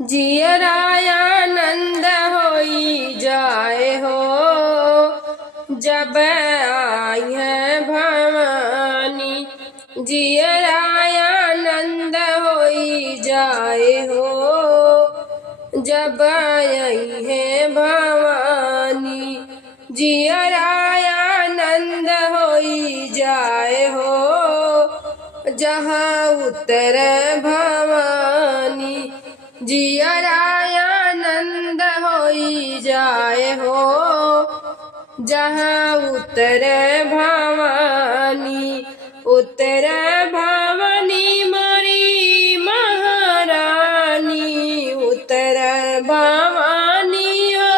जियरायानंद होई जाए हो जब आई है भवानी। जियरायानंद होई जाए हो जब आई है भवानी। जियरायानंद होई जाए हो जहाँ उतरे भवानी। जियरायानंद होई जाए हो जहाँ उतरे भवानी। उतरे भवानी मोरी महारानी। उतरे भवानी हो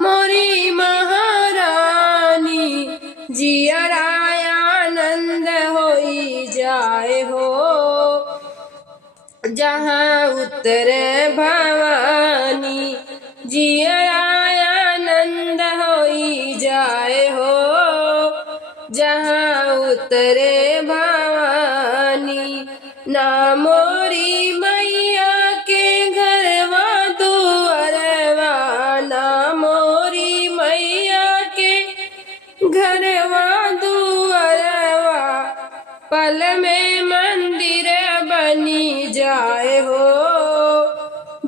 मोरी महारानी। जियरायानंद होई जाए हो जहाँ उतरे भवानी। जियरायानंद होई जाए हो जहाँ उतरे भवानी। ना मोरी मैया के घरवा दुअरवा। ना मोरी मैया के घरवा दुअरवा पल में मंदिर बनी जाए हो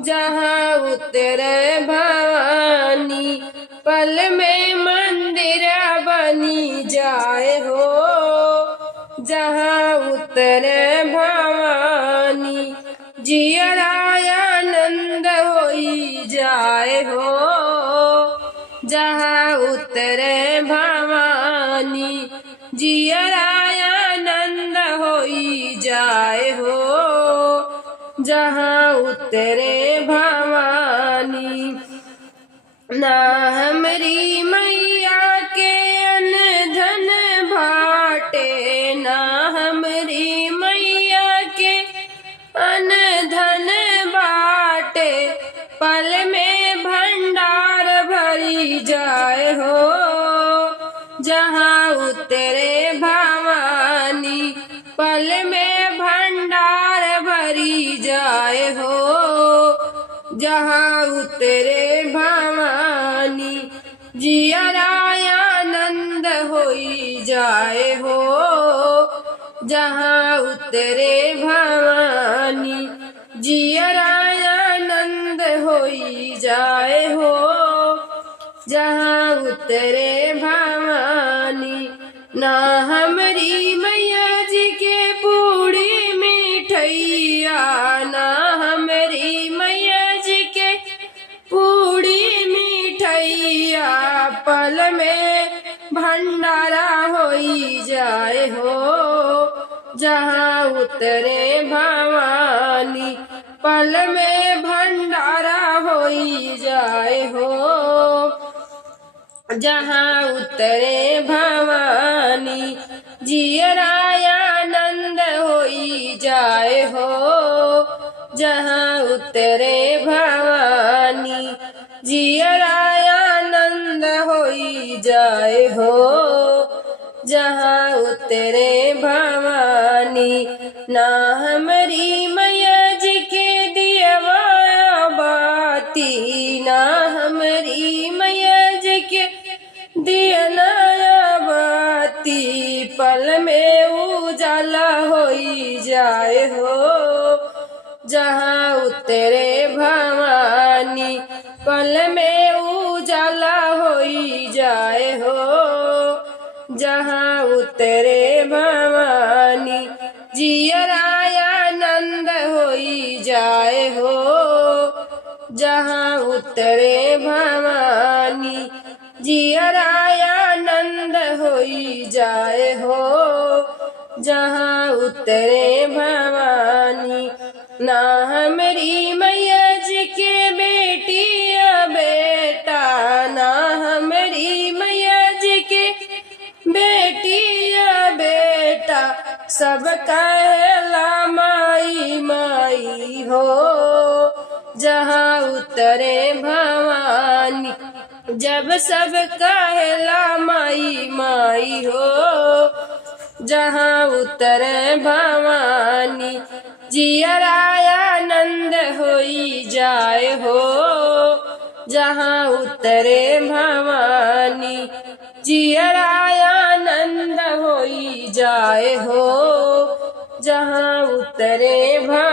जहाँ उतरे भवानी। पल में मंदिर बनी जाए हो जहाँ उतरे भवानी। जियरायानंद होई जाए हो जहाँ उतरे भवानी। जियरायानंद होई जाए हो जहाँ उतरे भवानी। ना हमरी मैया के अन धन भाटे। ना हमरी मैया के अन धन बाटे पल में भंडार भरी जाए हो जहाँ उतरे भवानी। पल में भंडार भरी जाए हो जहाँ उतरे भवानी। जियरायानंद होई जाए हो जहाँ उतरे भवानी। जियरायानंद होई जाए हो जहाँ उतरे भवानी। ना हमरी मैया जी के पूड़ी मिठैया। ना हमरी मैया जी के पूड़ी मिठैया पल में भंडारा होई जाए हो जहाँ उतरे भवानी। पल में भंडारा होई जाए हो जहाँ उतरे भवानी। जियरायानंद होई जाए हो जहाँ उतरे भवानी। जियरायानंद होई जाए हो जहाँ उतरे भवानी। ना हमरी मैया जी के दियवा बाती। ना हमरी मैया जी के दियना बाती पल में उजाला होई जाए हो जहाँ उतरे भवानी। पल में उजाला होई जाए हो जहाँ उतरे भवानी। जियरायानंद होई जाए हो जहाँ उतरे भवानी। जियरायानंद होई जाए हो जहाँ उतरे भवानी। ना हमरी मैया जी के बेटी या बेटा। ना हमरी मैया जी के बेटी या बेटा सब कहला माई माई हो जहाँ उतरे भवानी। जब सब कहला माई माई हो जहाँ उतरे भवानी। जियरायानंद होई जहाँ उतरे भवानी। जियरा आनंद होई जाए हो जहाँ उतरे भवानी।